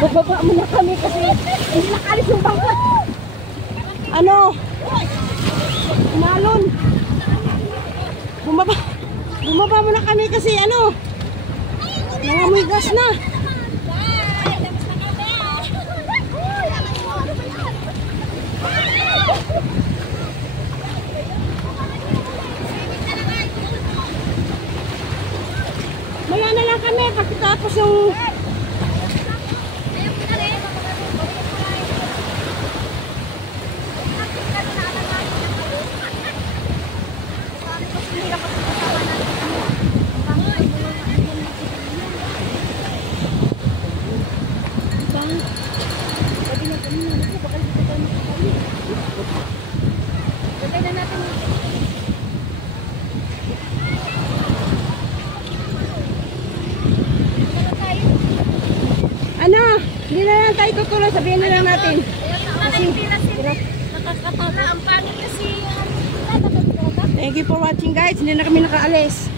Bababa muna kami kasi hindi nakalis yung bangka. Ano? Inalon. Bumaba muna kami kasi ano? Nangamoy gas na. Maya na lang kami pagkatapos yung ano, hindi na lang tayo tutuloy, sabihin na lang natin. Kasi, Nakakatawa na ang pangit kasi. thank you for watching guys, hindi na kami nakaalis.